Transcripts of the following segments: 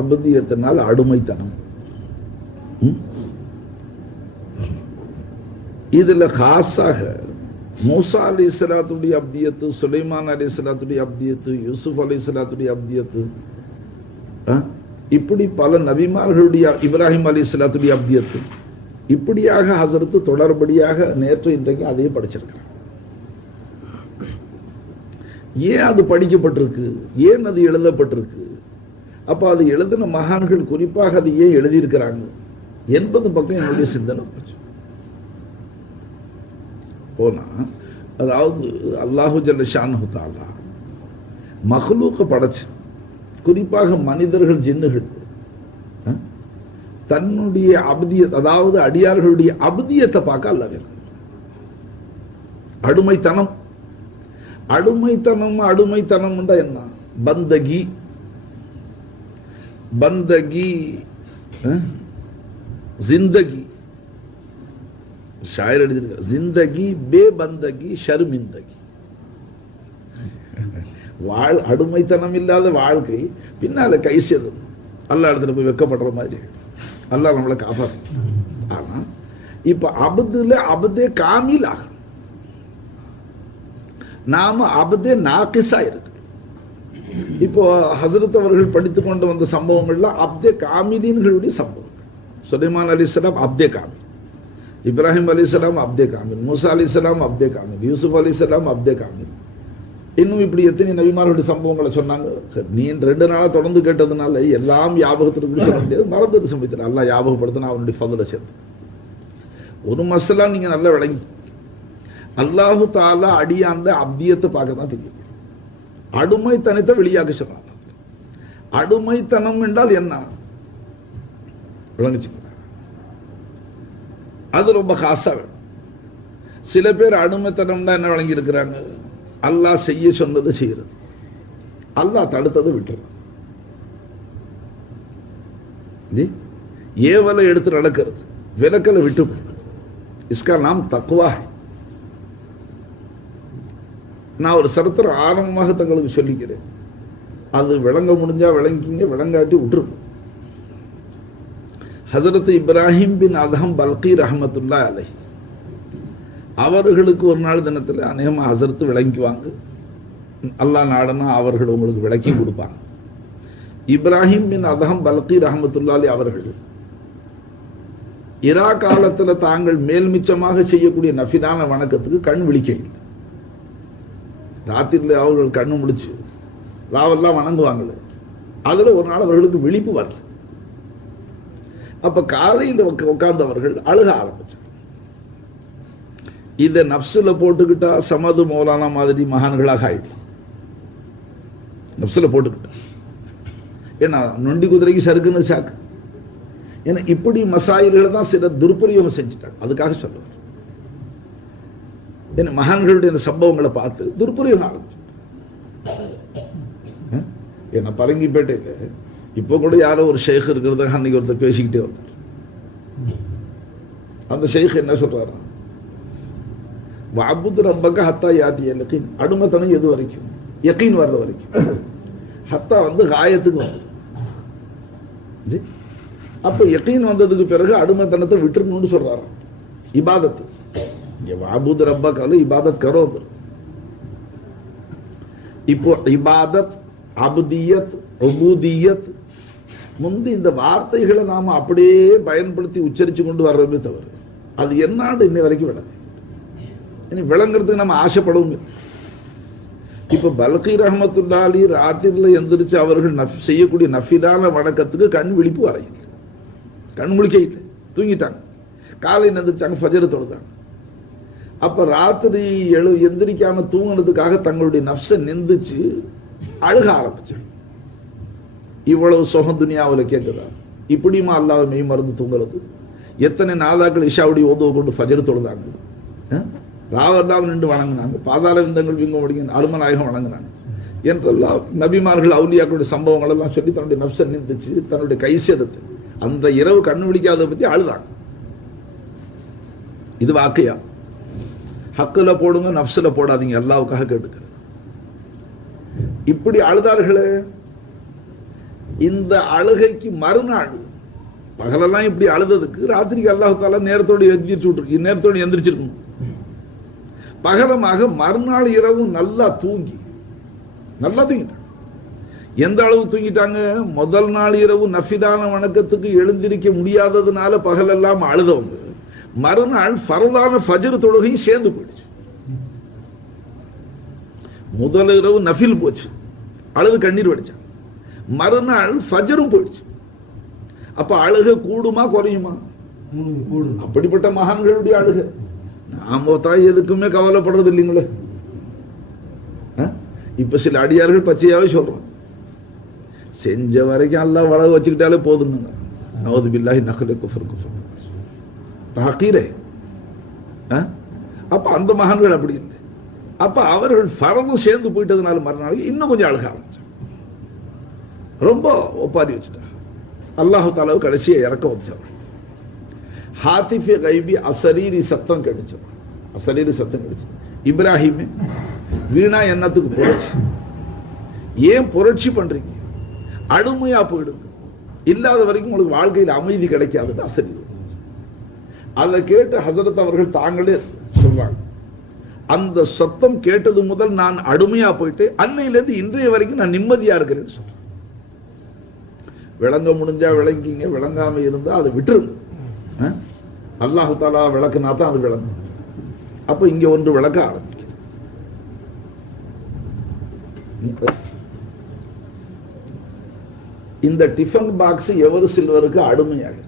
அபுதியத்தினால் அடிமைத்தனம். இதுல காசாக மூசா அலைஹிஸ்ஸலாத்துடைய அப்தியத்து, சுலைமான் அலைஹிஸ்ஸலாத்துடைய அப்தியத்து, யூசுப் அலைஹிஸ்ஸலாத்துடைய அப்தியத்து, இப்படி பல நபிமார்களுடைய, இப்ராஹிம் அலைஹிஸ்ஸலாத்துடைய அப்தியத்து, இப்படியாக ஹஸரத்து தொடர்படியாக நேற்று இன்றைக்கு அதையே படிச்சிருக்கிறார். ஏன் அது படிக்கப்பட்டிருக்கு, ஏன் அது எழுதப்பட்டிருக்கு, அப்ப அது எழுதின மகான்கள் குறிப்பாக அது ஏன் எழுதியிருக்கிறாங்க என்பது பக்கம் என்னுடைய சிந்தனை போச்சு. போனா அதாவது அல்லாஹு ஜல்ல ஷானஹு தஆலா மக்லூக்க படைச்சு, குறிப்பாக மனிதர்கள் ஜின்னுகள் தன்னுடைய அபதியத், அதாவது அடியார்களுடைய அபதியத்தை பார்க்க அல்லாஹ் அடிமைத்தனம். அடிமைத்தனம் என்ன? பந்தகி, பந்தகி, ஜிந்தகி. ஷாயர் எழுதியிருக்க, ஜிந்தகி பே பந்தகி ஷர்மிந்தகி. அடிமைத்தனம் இல்லாத வாழ்க்கை பின்னால கைசது அல்லாஹ் இடத்துல போய் வெக்கப்படுற மாதிரி அல்லாஹ் நம்மளை காப்பாற்று. ஆனா இப்ப அபதுல அபதே காமில் ஆகணும், நாம அபதே நாக்கிஸா இருக்கு. இப்போ ஹசரத் அவர்கள் படித்துக் கொண்டு வந்த சம்பவங்கள்லாம் அப்தே காமிலீன்களுடைய சம்பவங்கள். சுலைமான் அலைஹிஸ்ஸலாம் அப்தே காமில், இப்ராஹிம் அலைஹிஸ்ஸலாம் அப்தே காமில், மூசா அலைஹிஸ்ஸலாம் அப்தே காமில், யூசுப் அலைஹிஸ்ஸலாம் அப்தே காமில். இன்னும் இப்படி எத்தனை நபிமார்களுடைய சம்பவங்களை சொன்னாங்க. நீ 2 நாளா தொடர்ந்து கேட்டதுனால எல்லாம் ஞாபகத்திற்கு சொல்ல முடியாது, மறந்தது சம்பவத்தில் அல்லாஹ் ஞாபகப்படுத்தினா அவனுடைய ஃபضல சேர்த்து. ஒரு மசலா நீங்க நல்லா விளங்கி, அல்லாஹு தஆலா அடியாண்ட அப்தியத்தை பார்க்க தான் தெரியும். அடிமைத்தனத்தை வெளியாக சொல்றாங்க. அடிமைத்தனம் என்றால் என்ன விளங்குச்சுங்க, அது ரொம்ப காசா வேணும். சில பேர் அடிமைத்தனம்னா என்ன விளங்கி இருக்கிறாங்க, அல்லாஹ் செய்ய சொன்னது செய்யறது, அல்லாஹ் தடுத்தது விட்டுறது, ஏவலை எடுத்து நடக்கிறது, விலக்கலை விட்டு போடுறது. இஸ்கா நாம் தக்வா. நான் ஒரு சரித்திரம் ஆரம்பமாக தங்களுக்கு சொல்லிக்கிறேன், அது விளங்க முடிஞ்சா விளங்கிங்க, விளங்காட்டி விட்டுருக்கும். ஹஸரத் இப்ராஹிம் பின் அதஹம் பல்கி ரஹ்மத்துல்லாஹி அலைஹி அவர்களுக்கு ஒரு நாள் தினத்தில் அநேகமாக ஹஸரத் விளங்குவாங்க, அல்லாஹ் நாடனா அவர்கள் உங்களுக்கு விளக்கி கொடுப்பாங்க. இப்ராஹிம் பின் அதஹம் பல்கி ரஹ்மத்துல்லாஹி அவர்கள் இரா காலத்தில் தாங்கள் மேல்மிச்சமாக செய்யக்கூடிய நஃபிலான வணக்கத்துக்கு கண் விழிக்க இல்லை. ராத்திரியில் அவர்கள் கண்ணு முடிச்சு ராவெல்லாம் வணங்குவாங்களே, அதுல ஒரு நாள் அவர்களுக்கு விழிப்பு வரல. அப்ப காலையில் உட்கார்ந்தவர்கள் அழுக ஆரம்பிச்சார். இதை நப்சுல போட்டுக்கிட்டா சமது மௌலானா மாதிரி மகான்களாக ஆயிடும். நப்சுல போட்டுக்கிட்டா ஏன்னா நொண்டி குதிரைக்கு சறுக்குன்னு சாக்கு. ஏன்னா இப்படி மசாயில்களை தான் சில துர்பிரயோகம் செஞ்சுட்டாங்க. அதுக்காக சொல்லுவார், ஏன்னா மகான்களுடைய இந்த சம்பவங்களை பார்த்து துர்பிரயோகம் ஆரம்பிச்சு. ஏன்னா பரங்கிப்பேட்டையில் இப்போ கூட யாரோ ஒரு ஷேக் இருக்கிறதாக அன்னைக்கு ஒருத்தர் பேசிக்கிட்டே வந்தார். அந்த ஷேக் என்ன சொல்றாரு, வஅபுத் ரப்பக ஹத்தா யாத்திய யகீன். அடிமைத்தனம் எது வரைக்கும்? யகீன் வர்ற வரைக்கும். ஹத்தா வந்து காயத்துக்கு வந்து, அப்ப யகீன் வந்ததுக்கு பிறகு அடிமைத்தனத்தை விட்டுறணும்னு சொல்றாரு. இபாதத்து வஅபுத் ரப்பக இபாதத் கரோ. இப்போ இபாதத், அபுதியத், உபூதியத், முந்தி இந்த வார்த்தைகளை நாம அப்படியே பயன்படுத்தி உச்சரிச்சு கொண்டு வர்றதுமே தவிர அது என்னாடு இன்னை வரைக்கும் விளங்க. இனி விளங்குறதுக்கு நம்ம ஆசைப்படவும். இப்ப பல்கி ரஹ்மத்துல்லாஹி ராத்திரில எந்திரிச்சு அவர்கள் செய்யக்கூடிய நஃபிலான வணக்கத்துக்கு கண் விழிப்பு வரையில், கண் முழிக்க இல்லை, தூங்கிட்டாங்க. காலையில் எந்திரிச்சாங்க, ஃபஜ்ர் தொழுதாங்க. அப்ப ராத்திரி எந்திரிக்காம தூங்கினதுக்காக தங்களுடைய நஃப்ஸை நிந்திச்சு அழுக ஆரம்பிச்சாங்க. இவ்வளவு சுகம் துனியாவில் கேட்குதா? இப்படியுமா அல்லாஹ் மெய் மறந்து தூங்குறது? எத்தனை நாதாக்கள் இஷாவுடைய ஓதுவை கொண்டு ஃபஜ்ர் தொழுதாங்க, ராவெல்லாம் நின்று வணங்கினாங்க, பாதாள விந்தங்கள் விங்க முடிங்க அருமநாயகம் வணங்கினாங்க என்றெல்லாம் நபிமார்கள் அவுலியாக்களுடைய சம்பவங்கள் எல்லாம் சொல்லி தன்னுடைய நஃப்ஸை நிந்திச்சு தன்னுடைய கை சேதத்தை அந்த இரவு கண்ணு விழிக்காத பற்றி அழுதாங்க. இது வாக்கையா. ஹக்குல போடுங்க, நஃப்ஸ்ல போடாதீங்க, அல்லாஹ்வுக்காக கேட்டுக்க. இப்படி அழுதார்களே, இந்த அழுகைக்கு மறுநாள் பகலெல்லாம் இப்படி அழுததுக்கு ராத்திரிக்கு அல்லாஹ் தாலா நேரத்தோடு எந்திரிச்சிருக்கணும். பகலமாக மறுநாள் இரவு நல்லா தூங்கிட்டாங்க. எந்த அளவு தூங்கிட்டாங்க? முதல் நாள் இரவு நஃபிலான வணக்கத்துக்கு எழுந்திருக்க முடியாததுனால பகலெல்லாம் அழுதவங்க மறுநாள் ஃபர்தான ஃபஜ்ர் தொழுகையும் சேர்ந்து போயிடுச்சு. முதல் இரவு நஃபில் போச்சு, அழுது கண்ணீர் வடிச்சாங்க. மறுநாள் ஃபஜ்ரும் போயிடுச்சு. அப்ப அழுக கூடுமா குறையுமா? அப்படிப்பட்ட மகான்களுடைய அழுக. நாம தாய் எதுக்குமே கவலைப்படுறது இல்லைங்களே. இப்ப சில அடியார்கள் பச்சையாவே சொல்றோம், செஞ்ச வரைக்கும் அல்லாஹ் வளர வச்சுக்கிட்டாலே போதுங்க. நவுது பில்லாஹி நக்ல குஃபர் தஹீரே. அப்ப அந்த மகான்கள் அப்படி இல்லை. அப்ப அவர்கள் ஃபரதும் சேர்ந்து போயிட்டதுனால மறுநாள் இன்னும் கொஞ்சம் அழுக ஆரம்பிச்சாங்க, ரொம்ப ஒப்பாரி வச்சுட்டாங்க. அல்லாஹு தாலாவு கடைசியை இறக்க வச்சாங்க. ஹாத்திஃபி கைபி அசரீரி சத்தம் கிடைச்சது. இப்ராஹிமே, வீணா எண்ணத்துக்கு புரட்சி, ஏன் புரட்சி பண்றீங்க? அடிமையா போயிடுங்க, இல்லாத வரைக்கும் உங்களுக்கு வாழ்க்கையில் அமைதி கிடைக்காது. அசரீர் அதை கேட்டு ஹசரத் அவர்கள் தாங்களே சொல்றாங்க, அந்த சத்தம் கேட்டது முதல் நான் அடிமையா போயிட்டு அன்னையிலிருந்து இன்றைய வரைக்கும் நான் நிம்மதியா இருக்கிறேன்னு சொல்றேன். விளங்க முடிஞ்சா விளங்கிங்க, விளங்காம இருந்தா அதை விட்டுருங்க. அல்லாஹு தாலா விளக்குனா தான் அது விளங்கும். அப்ப இங்க ஒன்று விளக்க ஆரம்பிக்கும். இந்த டிஃபன் பாக்ஸ் எவர் சில்வருக்கு அடிமையாக இருக்கு.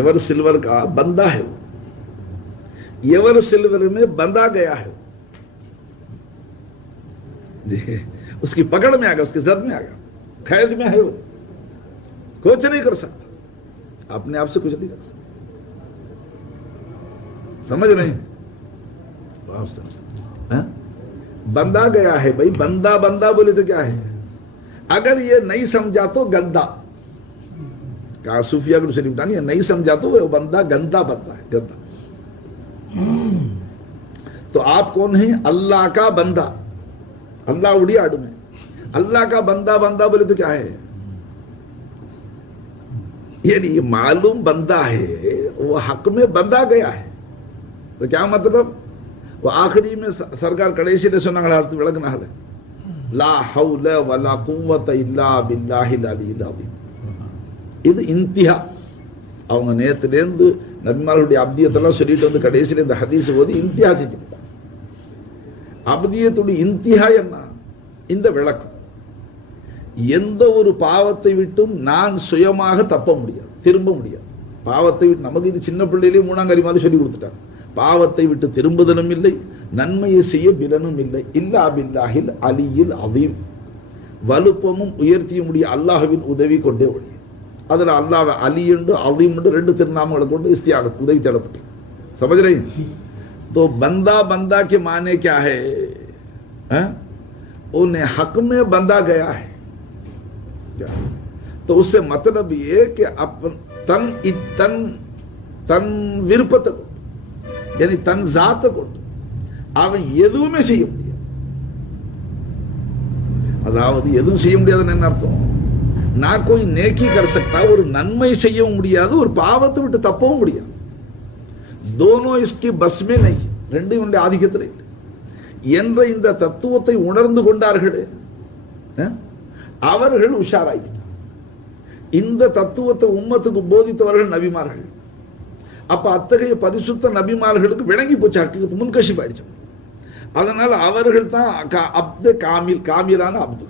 एवर सिल्वर का बंदा है वो, एवर सिल्वर में बंधा गया है, उसकी पकड़ में आ गया, उसकी जद में आ गया, कैद में है वो, कुछ नहीं कर सकता, अपने आप से कुछ नहीं कर सकता। समझ रहे हैं? बंदा गया है भाई, बंदा बंदा बोले तो क्या है? अगर ये नहीं समझा तो गंदा, कहा सूफिया गुरु शरीफ ये नहीं समझा तो वो बंदा गंदा बंदा है, गंदा। तो आप कौन है? अल्लाह का बंदा, अल्लाह उड़ी आड़ में, अल्लाह का बंदा बंदा बोले तो क्या है? यानी मालूम बंदा है, वो हक में बंदा गया है, तो क्या मतलब? वो आखिरी में सरकार कड़ेशी ने सुना विलकना है, ला हौल वला कुव्वत इल्ला बिल्लाहिल अलील अज़ीम। இது இன்திஹா. அவங்க நேத்திலேருந்து நபிமார்களுடைய அப்தியத்தெல்லாம் சொல்லிட்டு வந்து கடைசியில் இந்த ஹதீஸ் போது இன்திஹா செஞ்சுட்டாங்க. அப்தியத்துடைய இன்திஹா என்ன? இந்த விளக்கம். எந்த ஒரு பாவத்தை விட்டும் நான் சுயமாக தப்ப முடியாது, திரும்ப முடியாது. பாவத்தை விட்டு, நமக்கு இது சின்ன பிள்ளையிலேயே மூணாங்கறி மாதிரி சொல்லி கொடுத்துட்டாங்க. பாவத்தை விட்டு திரும்புதலும் இல்லை, நன்மையை செய்ய பிலனும் இல்லை. இல்லா பில்லாஹில் அலியில் அஸீம், வலுப்பமும் உயர்த்தியும் முடிய அல்லாஹ்வின் உதவி கொண்டே ஒழி. அதில் அல்லாஹ் அலி என்று அஸீம் என்று ரெண்டு திருநாமங்களை கொண்டு இஸ்தியானத் உதவி தேடப்பட்டு. समझ रहे हैं? तो बंदा बंदा के माने क्या है? उन्हें हक में बंदा गया है क्या? तो उससे मतलब ये कि अपन तन तन तन विरुपत को, यानी तन जात को அவன் எதுவுமே செய்ய முடியாது. அதாவது எதுவும் செய்ய முடியாதுன்னு என்ன அர்த்தம்? நான் कोई नेकी कर सकता, ஒரு நன்மை செய்யவும் முடியாது, ஒரு பாவத்தை விட்டு தப்பவும் முடியாது. दोनों इसकी बस में नहीं, ரெண்டும் இவனுடைய ஆதிக்கத்தில் இல்லை என்ற இந்த தத்துவத்தை உணர்ந்து கொண்டார்களே அவர்கள் உஷாராகிட்டார். இந்த தத்துவத்தை உம்மத்துக்கு போதித்தவர்கள் நபிமார்கள். அப்ப அத்தகைய பரிசுத்த நபிமார்களுக்கு விளங்கி போச்சு, ஹக்கீகத் முன்கஷிப் ஆயிடுச்சு. அதனால அவர்கள் தான் அப்து காமில், காமிலான அப்து.